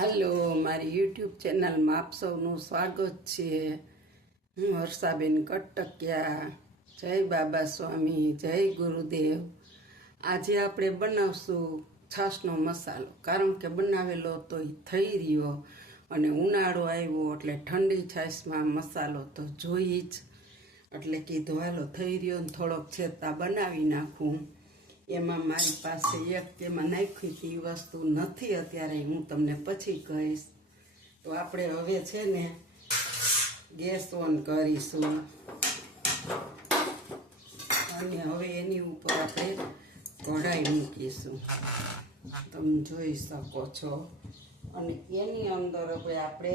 હાલો, મારી યુટ્યુબ ચેનલમાં આપ સૌનું સ્વાગત છે. હું હર્ષાબેન કટકિયા. જય બાબા સ્વામી, જય ગુરુદેવ. આજે આપણે બનાવશું છાશનો મસાલો, કારણ કે બનાવેલો તો એ થઈ રહ્યો અને ઉનાળો આવ્યો એટલે ઠંડી છાશમાં મસાલો તો જોઈ જ. એટલે કીધું હાલો થઈ રહ્યો ને થોડોક છેતા બનાવી નાખું. એમાં મારી પાસે એક તેમાં નાખી હતી વસ્તુ નથી અત્યારે, હું તમને પછી કહીશ. તો આપણે હવે છે ને ગેસ ઓન કરીશું અને હવે એની ઉપર આપણે કઢાઈ મૂકીશું, તમે જોઈ શકો છો. અને એની અંદર હવે આપણે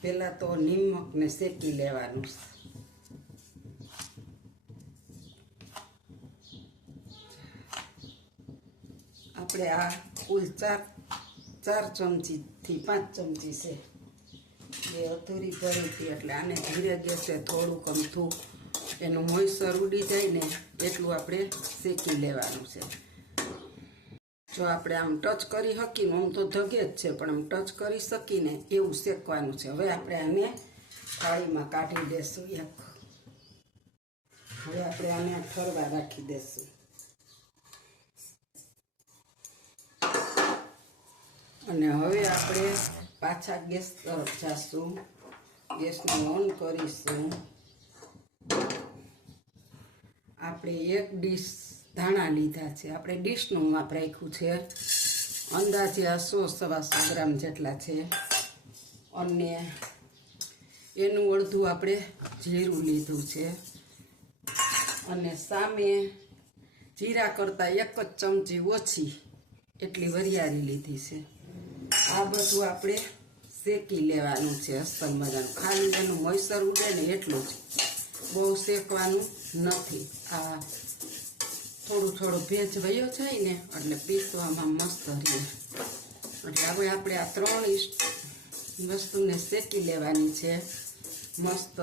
પહેલાં તો નિમકને શેકી લેવાનું છે. આપણે આ કુલ ચાર ચમચીથી 5 ચમચી છે, એ અધૂરી ભરી હતી. એટલે આને ધીરે ગેસે થોડુંક અમથું એનું મોઈસર ઉડી જાય ને એટલું આપણે શેકી લેવાનું છે. જો આપણે આમ ટચ કરી શકીને, આમ તો ધગે જ છે, પણ આમ ટચ કરી શકીને એવું શેકવાનું છે. હવે આપણે આને થાળીમાં કાઢી દેશું એક. હવે આપણે આને ઠરવા રાખી દેશું. અને હવે આપણે પાછા ગેસ તરફ જઈશું, ગેસને ઓન કરીશું. આપણે એક ડીશ ધાણા લીધા છે, આપણે ડીશનું માપ રાખ્યું છે, અંદાજે આ 100-125 ગ્રામ જેટલા છે. અને એનું અડધું આપણે જીરું લીધું છે. અને સામે જીરા કરતાં 1 જ ચમચી ઓછી એટલી વરિયાળી લીધી છે. આ બધું આપણે શેકી લેવાનું છે અસ્તર મજાનું, ખાલી એનું મોઈસર ઉડે ને એટલું જ, બહુ શેકવાનું નથી. આ થોડું ભેજ વયો જાય ને એટલે પીસવામાં મસ્ત રહે. એટલે હવે આપણે આ 3 વસ્તુને શેકી લેવાની છે મસ્ત.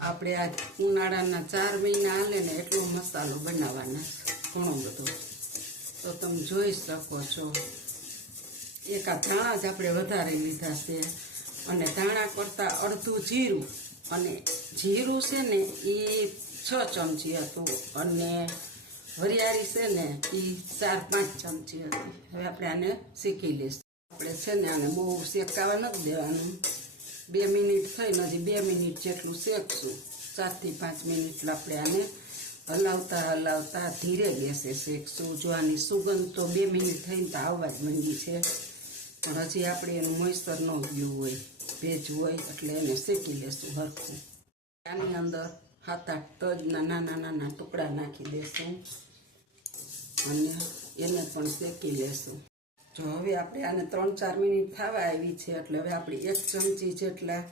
આપણે આ ઉનાળાના 4 મહિના હાલે ને એટલો મસાલો બનાવવાના ઘણો બધો. તો તમે જોઈ શકો છો. એક આ ધાણા જ આપણે વધારે લીધા છે, અને ધાણા કરતાં અડધું જીરું. અને જીરું છે ને એ 6 ચમચી હતું, અને વરિયાળી છે ને એ 4-5 ચમચી હતી. હવે આપણે આને શેકી લઈશું. આપણે છે ને આને બહુ શેકાવા નથી દેવાનું. 2 મિનિટ થઈને હજી 2 મિનિટ જેટલું શેકશું, 4 થી 5 મિનિટ આપણે આને હલાવતા ધીરે ગેસે શેકશું. જો આની સુગંધ તો 2 મિનિટ થઈને તો આવવા જ માંડી છે, પણ હજી આપણે એનું મોઈસર ન ગયું હોય, ભેજ હોય, એટલે એને શેકી લેશું હરખું. આની અંદર 7-8 તજના નાના ટુકડા નાખી દેશું અને એને પણ શેકી લેશું. જો હવે આપણે આને 3-4 મિનિટ થવા આવી છે, એટલે હવે આપણે 1 ચમચી જેટલા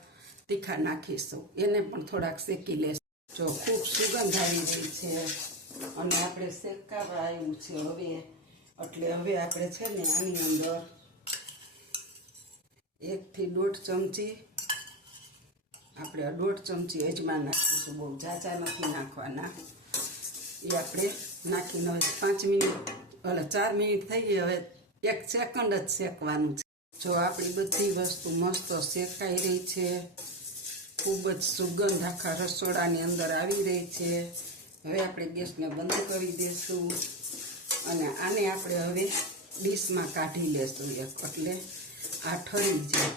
તીખા નાખીશું, એને પણ થોડાક શેકી લેશું. જો ખૂબ સુગંધ આવી રહી છે અને આપણે શેકાવા આવ્યું છે હવે. એટલે હવે આપણે છે ને આની અંદર 1 થી 1.5 ચમચી આપણે 1.5 ચમચી અજમા નાખીશું. બહુ ઝાઝા નથી નાખવાના. એ આપણે નાખીને હવે 5 મિનિટ 4 મિનિટ થઈ ગઈ. હવે 1 સેકન્ડ જ શેકવાનું છે. જો આપણી બધી વસ્તુ મસ્ત શેકાઈ રહી છે, ખૂબ જ સુગંધ આખા રસોડાની અંદર આવી રહી છે. હવે આપણે ગેસને બંધ કરી દઈશું અને આને આપણે હવે ડીશમાં કાઢી લેશું એક, એટલે આ ઠરી જાય.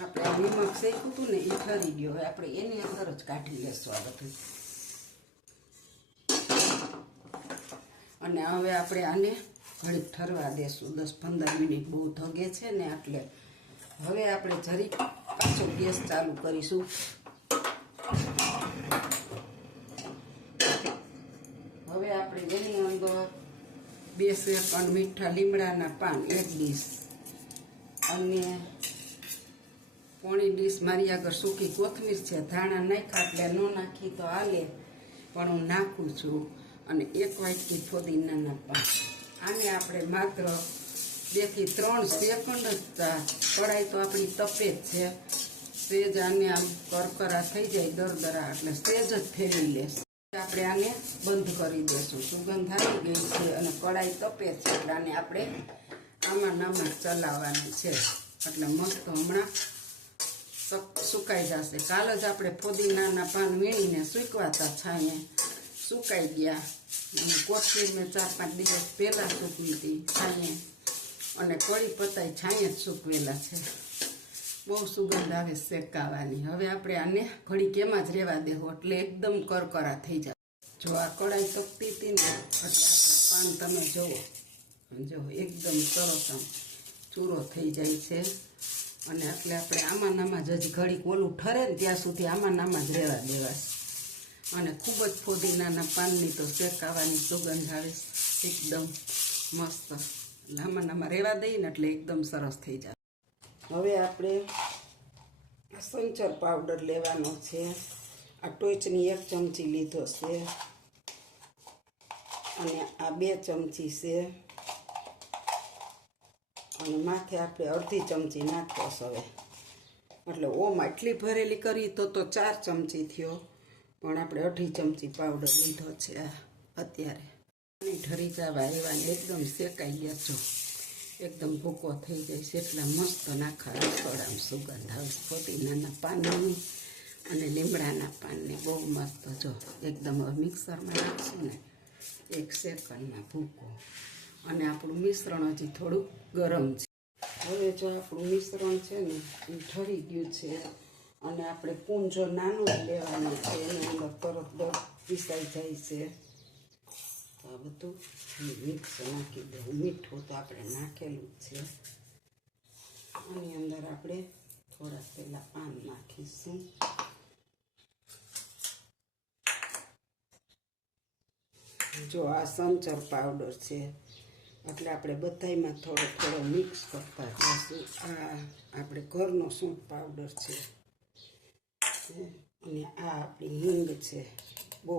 આપણે નિમક શેક્યું હતું ને એ ઠરી ગયો. હવે આપણે એની અંદર જ કાઢી લેશું આ બધું. અને હવે આપણે આને ઘડીક ઠરવા દેશું, 10-15 મિનિટ. બહુ ધગે છે ને એટલે. હવે આપણે જરીક પાછો ગેસ ચાલુ કરીશું. હવે આપણે એની અંદર 2 સેકન્ડ મીઠા લીમડાના પાન 1 ડીશ, અને પોણી ડીશ મારી આગળ સૂકી કોથમીર છે. ધાણા નાખ્યા એટલે ન નાખી તો હાલે, પણ હું નાખું છું. અને 1 વાટકી ફુદીનાના પાન. આને આપણે માત્ર 2 થી 3 સેકન્ડ જ, કઢાઈ તો આપણી તપે જ છે. સેજ આને આમ કરકરા થઈ જાય દરદરા, એટલે સેજ જ ફેરવી લેશે. આપણે આને બંધ કરી દઈશું. સુગંધ આવી ગઈ છે અને કડાઈ તપે છે એટલે આને આપણે આમાં ચલાવવાની છે એટલે મસ્ત હમણાં સુકાઈ જશે. કાલ જ આપણે ફુદીનાના પાન વીણીને સૂકવાતા છાંયે સુકાઈ ગયા અને કોથમીર મેં 4-5 દિવસ પહેલાં સૂકવી હતી છાંયે અને કળી પતાઈ છાંયે જ સૂકવેલા છે. બહુ સુગંધ આવે શેકાવાની. હવે આપણે આને ઘડી કેમાં જ રહેવા દેવું એટલે એકદમ કરકરા થઈ જાય. જો આ કડાઈ તપતી હતી ને એટલે આપણા પાન તમે જો એકદમ સરસ આમ ચૂરો થઈ જાય છે અને એટલે આપણે આમાં જ હજી ઘડીક ઓલું ઠરે ને ત્યાં સુધી આમાં જ રહેવા દેવાશે. અને ખૂબ જ ફુદીનાના પાનની તો શેકાવાની સુગંધ આવે એકદમ મસ્ત. આમાં રહેવા દઈએ ને એટલે એકદમ સરસ થઈ જાય. હવે આપણે સંચર પાવડર લેવાનો છે. આ ટોચની 1 ચમચી લીધો છે અને આ 2 ચમચી છે અને માથે આપણે અડધી ચમચી નાખીશ. હવે એટલે ઓમ આટલી ભરેલી કરી તો 4 ચમચી થયો પણ આપણે અડધી ચમચી પાવડર લીધો છે અત્યારે. ઠરી જવા એવા એકદમ શેકાઈ ગયા છો એકદમ ભૂકો થઈ જાય છે એટલા મસ્ત નાખા રસોડામાં સુગંધ આવે. ફુદીનાના પાનની અને લીમડાના પાનની બહુ મસ્ત. જો એકદમ મિક્સરમાં નાખશું ને 1 સેકન્ડમાં ભૂકો. અને આપણું મિશ્રણ હજી થોડું ગરમ છે. હવે જો આપણું મિશ્રણ છે ને એ ઠરી ગયું છે અને આપણે કુંજો નાનો લેવાનો છે એની અંદર તરત પીસાઈ જાય છે. તો આ બધું મિક્સ નાખી દેવું. મીઠું તો આપણે નાખેલું છે. આની અંદર આપણે થોડા પહેલાં પાન નાખીશું. જો આ સંચર પાવડર છે એટલે આપણે બધામાં થોડો મિક્સ કરતા જઈશું. આ આપણે ઘરનો સૂંઠ પાવડર છે અને આ આપણી હિંગ છે. બહુ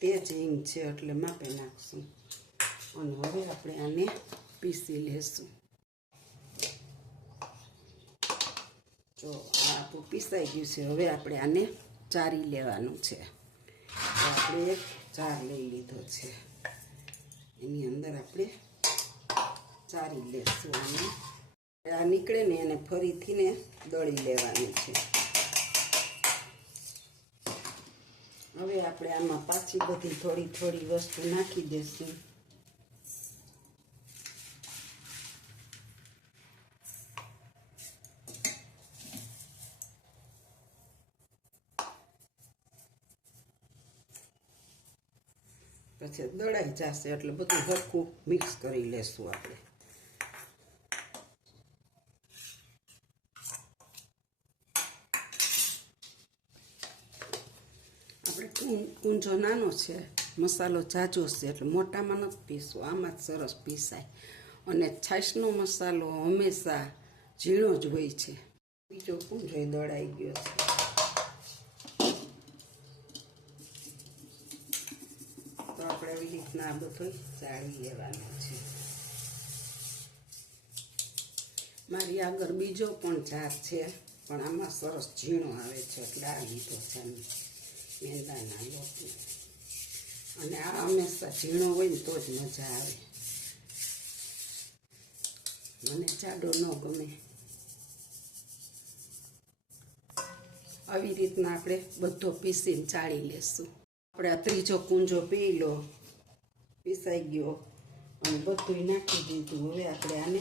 તેજ હિંગ છે એટલે માપે નાખશું. અને હવે આપણે આને પીસી લેશું. જો આ આપણું પીસાઈ ગયું છે. હવે આપણે આને ચારી લેવાનું છે. આપણે એક ચાર લઈ લીધો છે એની અંદર આપણે ચારી લેશું. આને આ નીકળે ને એને ફરીથી ને દળી લેવાનું છે. હવે આપણે આમાં પાછી બધી થોડી વસ્તુ નાખી દઈશું. પછી દળાઈ જશે એટલે બધું સરખું મિક્સ કરી લેશું આપણે. કુંજો નાનો છે, મસાલો જાજો છે એટલે મોટામાં નથી પીસવું, આમાં જ સરસ પીસાય. અને છાશનો મસાલો હંમેશા ઝીણો જ હોય છે. બીજો કુંજો દળાઈ ગયો છે. તો આપણે એવી રીતના આ બધું ચાળી લેવાનું છે. મારી આગળ બીજો પણ જાર છે પણ આમાં સરસ ઝીણો આવે છે એટલે આ લીધો છે મેંદાના લોટનો. અને આ હંમેશા ઝીણો હોય ને તો જ મજા આવે. મને જાડો ન ગમે. આવી રીતના આપણે બધો પીસીને ચાળી લેશું. આપણે આ ત્રીજો કુંજો પીસાઈ ગયો અને બધું નાખી દીધું. હવે આપણે આને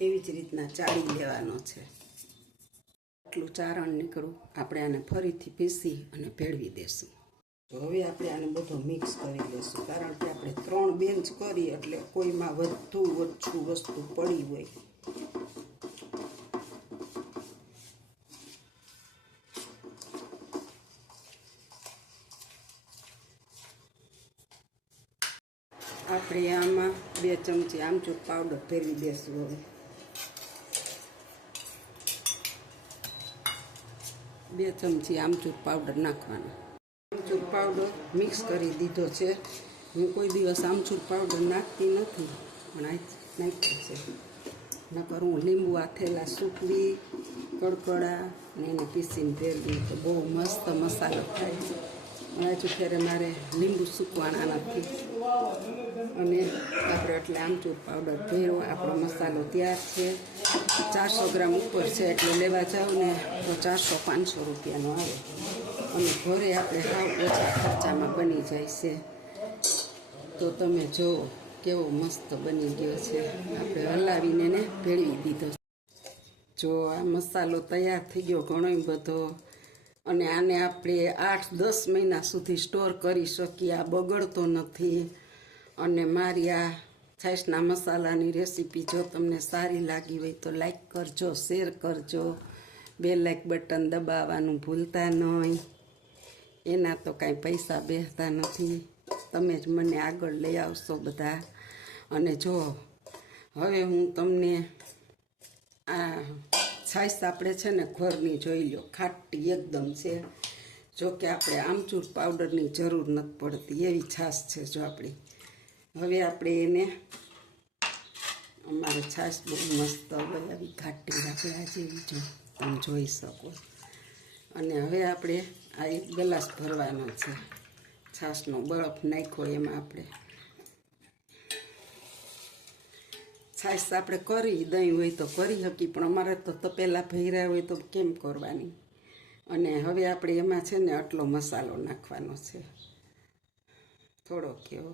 એવી જ રીતના ચાળી લેવાનો છે. આટલું ચારણ નીકળું આપણે આને ફરીથી પીસી અને ભેળવી દેશું. તો હવે આપણે આને બધો મિક્સ કરી લઈશું કારણ કે આપણે 3 બેન્ચ કરી એટલે કોઈમાં વધુ ઓછું વસ્તુ પડી હોય. આપણે આમાં 2 ચમચી આમચૂર પાવડર ભેળવી દેશું. હવે 2 ચમચી આમચૂર પાવડર નાખવાનો. આમચૂર પાવડર મિક્સ કરી દીધો છે. હું કોઈ દિવસ આમચૂર પાવડર નાખતી નથી પણ આ નાખ્યો છે. નકર હું લીંબુ આથેલા સૂકવી કડકડા ને એને પીસીને ભેળવી તો બહુ મસ્ત મસાલો થાય છે. હજુ ફેરે મારે લીંબુ સૂકવાના નથી અને આપણે એટલે આમચૂર પાવડર ભર્યો. આપણો મસાલો તૈયાર છે. 400 ગ્રામ ઉપર છે એટલે લેવા જાવ ને તો 400-500 રૂપિયાનો આવે અને ઘરે આપણે સાવ ઓછા ખર્ચામાં બની જાય છે. તો તમે જુઓ કેવો મસ્ત બની ગયો છે. આપણે હલાવીને ને ભેળવી દીધો. જો આ મસાલો તૈયાર થઈ ગયો ઘણો બધો અને આને આપણે 8-10 મહિના સુધી સ્ટોર કરી શકીએ. આ બગડતો નથી. અને મારી આ છાશના મસાલાની રેસીપી જો તમને સારી લાગી હોય તો લાઈક કરજો, શેર કરજો, બેલ લાઈક બટન દબાવવાનું ભૂલતા નહીં. એના તો કાંઈ પૈસા બેસતા નથી. તમે જ મને આગળ લઈ આવશો બધા. અને જો હવે હું તમને આ છાશ આપણે છે ને ઘરની જોઈ લો, ખાટી એકદમ છે. જો કે આપણે આમચૂર પાવડરની જરૂર નથી પડતી એવી છાશ છે. જો આપણી હવે આપણે એને અમારે છાશ બહુ મસ્ત હોય આવી ઘાટી રાખડા જેવી જો તમે જોઈ શકો. અને હવે આપણે આ એક ગ્લાસ ભરવાનો છે. છાશનો બરફ નાખ્યો એમાં આપણે છાશ આપણે કરી દહીં હોય તો કરી શકીએ પણ અમારે તો તપેલા ભર્યા હોય તો કેમ કરવાની. અને હવે આપણે એમાં છે ને આટલો મસાલો નાખવાનો છે થોડો કેવો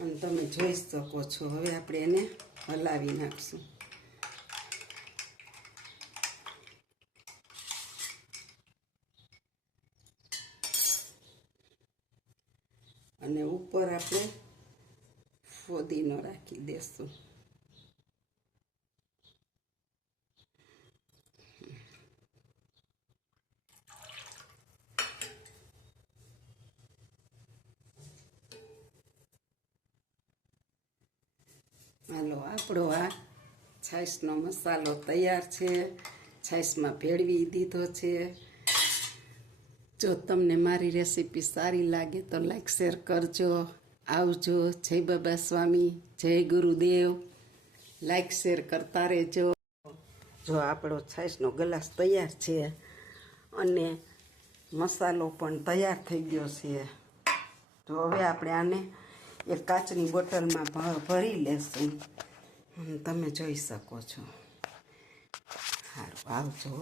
અને તમે જોઈ શકો છો. હવે આપણે એને હલાવી નાખશું. અને ઉપર આપણે ફોદીનો રાખી દેશું. હાલો આપણો આ છાશનો મસાલો તૈયાર છે. છાશમાં ભેળવી દીધો છે. જો તમને મારી રેસીપી સારી લાગે તો લાઈક શેર કરજો. આવજો. જય બાબા સ્વામી, જય ગુરુદેવ. લાઈક શેર કરતા રહેજો. જો આપણો છાશનો ગ્લાસ તૈયાર છે અને મસાલો પણ તૈયાર થઈ ગયો છે. તો હવે આપણે આને એક કાચની બોટલમાં ભરી લેશું. તમે જોઈ શકો છો. સારું આવજો.